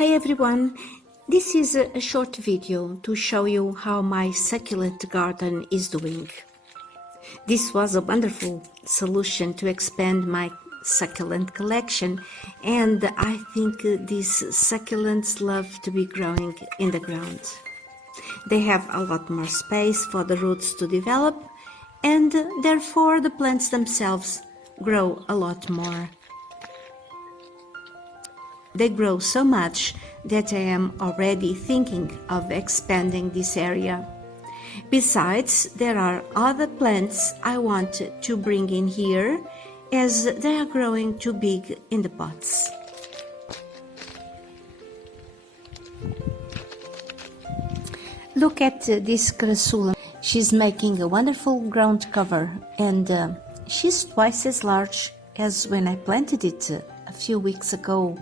Hi everyone, this is a short video to show you how my succulent garden is doing. This was a wonderful solution to expand my succulent collection, and I think these succulents love to be growing in the ground. They have a lot more space for the roots to develop, and therefore the plants themselves grow a lot more. They grow so much that I am already thinking of expanding this area. Besides, there are other plants I want to bring in here as they are growing too big in the pots. Look at this cressulant. She's making a wonderful ground cover, and she's twice as large as when I planted it a few weeks ago.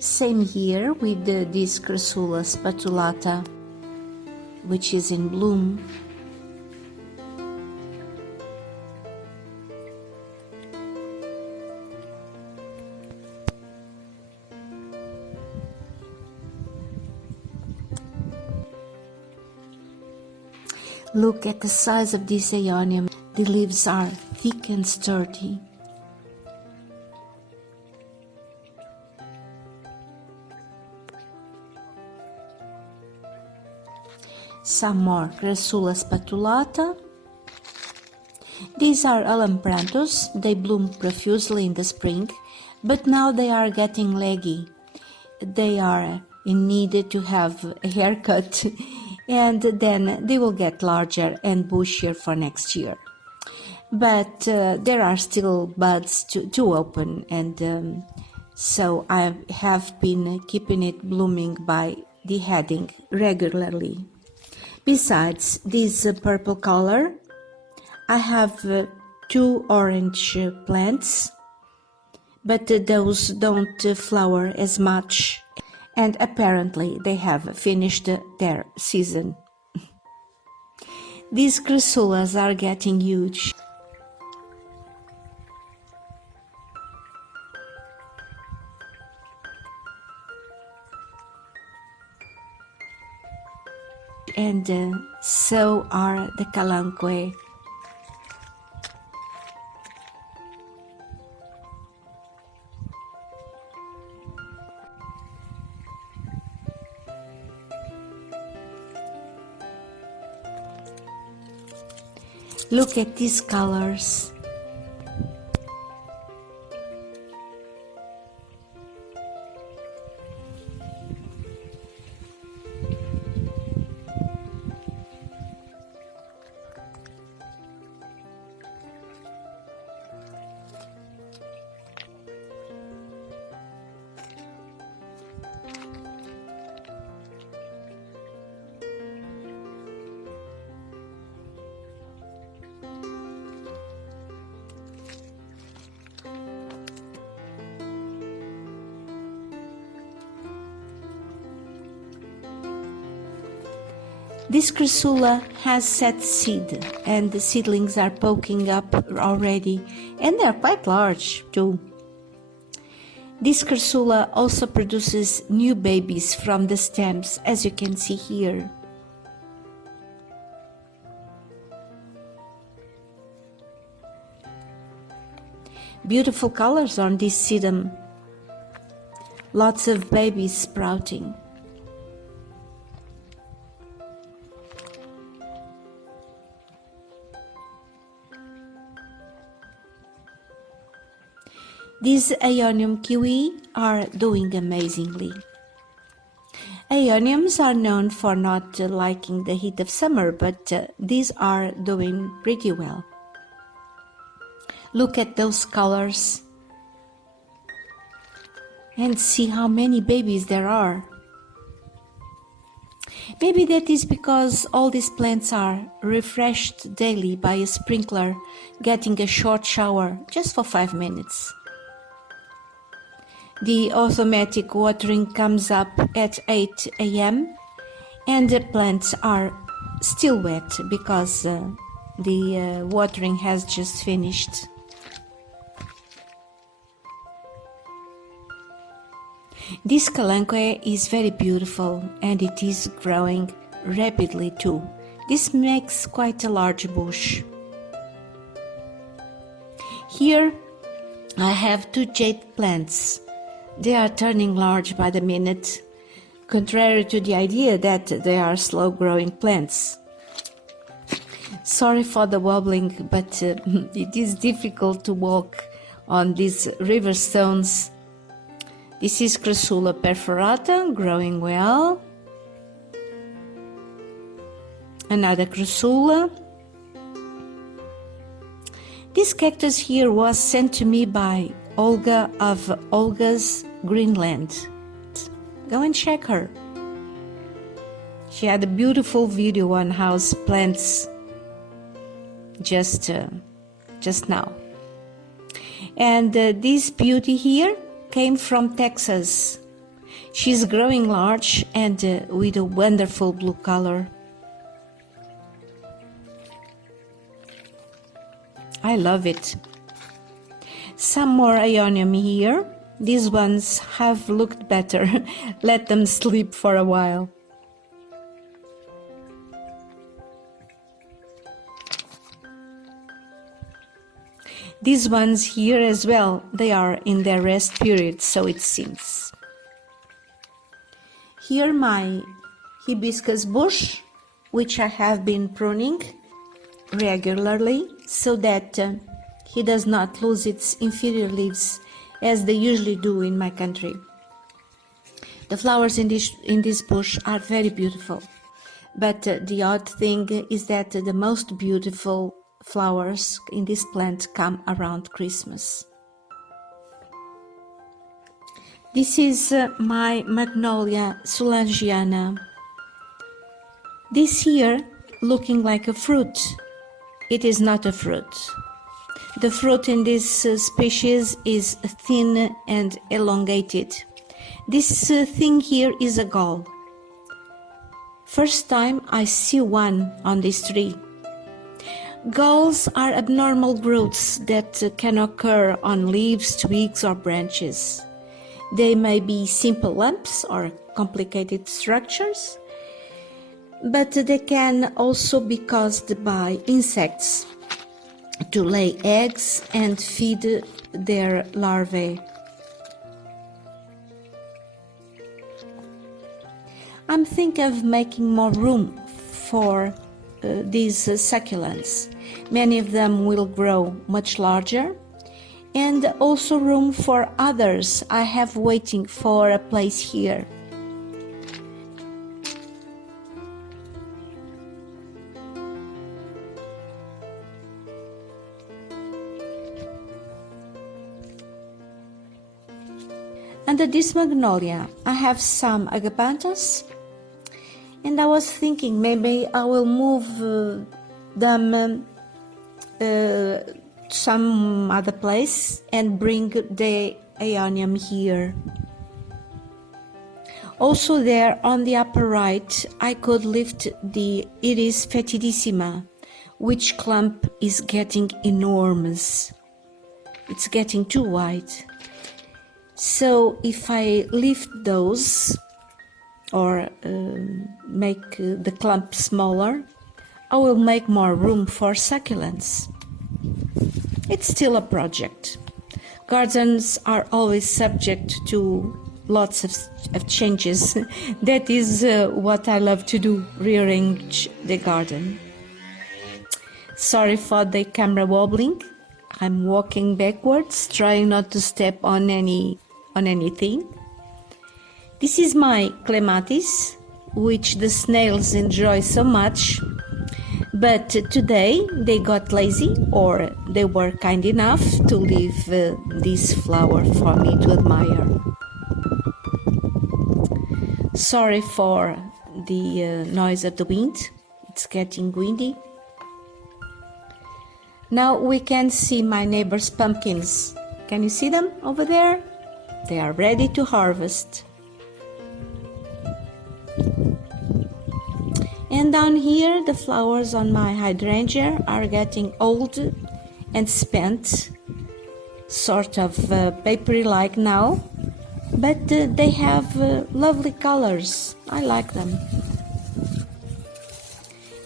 Same here with this Crassula spatulata, which is in bloom. Look at the size of this aeonium. The leaves are thick and sturdy. Some more Crassula spatulata. These are alampranthus. They bloom profusely in the spring, but now they are getting leggy. They are in need to have a haircut, and then they will get larger and bushier for next year. But there are still buds to open, and so I have been keeping it blooming by deheading regularly. Besides this purple color, I have two orange plants, but those don't flower as much, and apparently they have finished their season. These crassulas are getting huge. And so are the calanque. Look at these colors. This crassula has set seed, and the seedlings are poking up already, and they're quite large too. This crassula also produces new babies from the stems, as you can see here. Beautiful colors on this sedum. Lots of babies sprouting. These aeonium kiwi are doing amazingly. Aeoniums are known for not liking the heat of summer, but these are doing pretty well. Look at those colors and see how many babies there are. Maybe that is because all these plants are refreshed daily by a sprinkler, getting a short shower just for 5 minutes. The automatic watering comes up at 8 a.m. and the plants are still wet because the watering has just finished. This calanchoe is very beautiful and it is growing rapidly too. This makes quite a large bush. Here I have 2 jade plants. They are turning large by the minute, contrary to the idea that they are slow-growing plants. Sorry for the wobbling, but it is difficult to walk on these river stones. This is Crassula perforata, growing well. Another Crassula. This cactus here was sent to me by Olga of Olga's Greenland. Go and check her. She had a beautiful video on house plants just now. And this beauty here came from Texas. She's growing large and with a wonderful blue color. I love it. Some more Ionium here. These ones have looked better. Let them sleep for a while. These ones here as well, they are in their rest period, so it seems. Here my hibiscus bush, which I have been pruning regularly so that he does not lose its inferior leaves as they usually do in my country. The flowers in this bush are very beautiful, but the odd thing is that the most beautiful flowers in this plant come around Christmas. This is my Magnolia soulangiana. This here looking like a fruit. It is not a fruit. The fruit in this species is thin and elongated. This thing here is a gall. First time I see one on this tree. Galls are abnormal growths that can occur on leaves, twigs, or branches. They may be simple lumps or complicated structures, but they can also be caused by insects to lay eggs and feed their larvae. I'm thinking of making more room for these succulents. Many of them will grow much larger, and also room for others I have waiting for a place here. Under this magnolia I have some agapanthus, and I was thinking maybe I will move them some other place and bring the Aeonium here. Also there on the upper right I could lift the Iris fetidissima, which clump is getting enormous. It's getting too wide. So if I lift those or make the clump smaller, I will make more room for succulents. It's still a project. Gardens are always subject to lots of changes. That is what I love to do, rearrange the garden. Sorry for the camera wobbling. I'm walking backwards, trying not to step on anything. This is my clematis, which the snails enjoy so much, but today they got lazy, or they were kind enough to leave this flower for me to admire. Sorry for the noise of the wind, it's getting windy. Now we can see my neighbor's pumpkins. Can you see them over there? They are ready And down here, the flowers on my hydrangea are getting old and spent, sort of papery-like now, but they have lovely colors. I like them.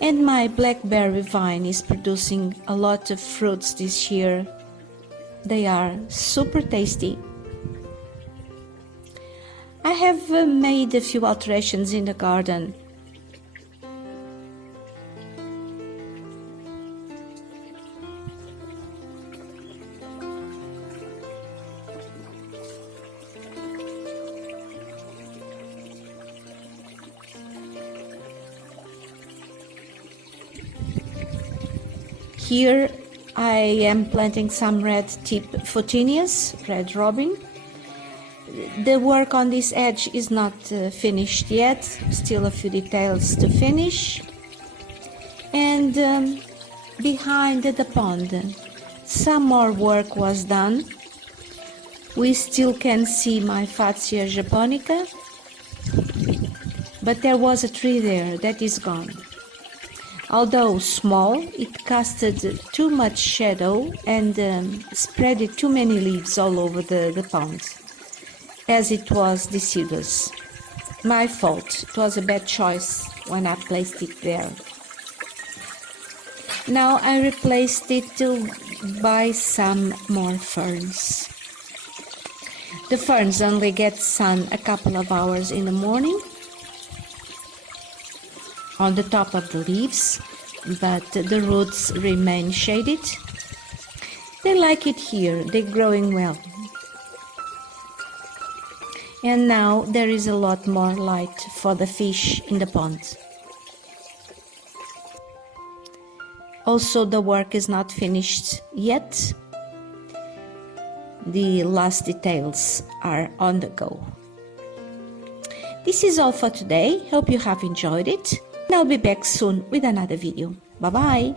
And my blackberry vine is producing a lot of fruits this year. They are super tasty. I have made a few alterations in the garden. Here I am planting some red tip photinias, red robin. The work on this edge is not finished yet, still a few details to finish. And behind the pond, some more work was done. We still can see my Fatsia japonica, but there was a tree there that is gone. Although small, it casted too much shadow and spread too many leaves all over the pond, as it was deciduous. My fault, it was a bad choice when I placed it there. Now I replaced it by some more ferns. The ferns only get sun a couple of hours in the morning on the top of the leaves, but the roots remain shaded. They like it here, they're growing well. And now there is a lot more light for the fish in the pond. Also, the work is not finished yet. The last details are on the go. This is all for today. Hope you have enjoyed it. I'll be back soon with another video. Bye bye!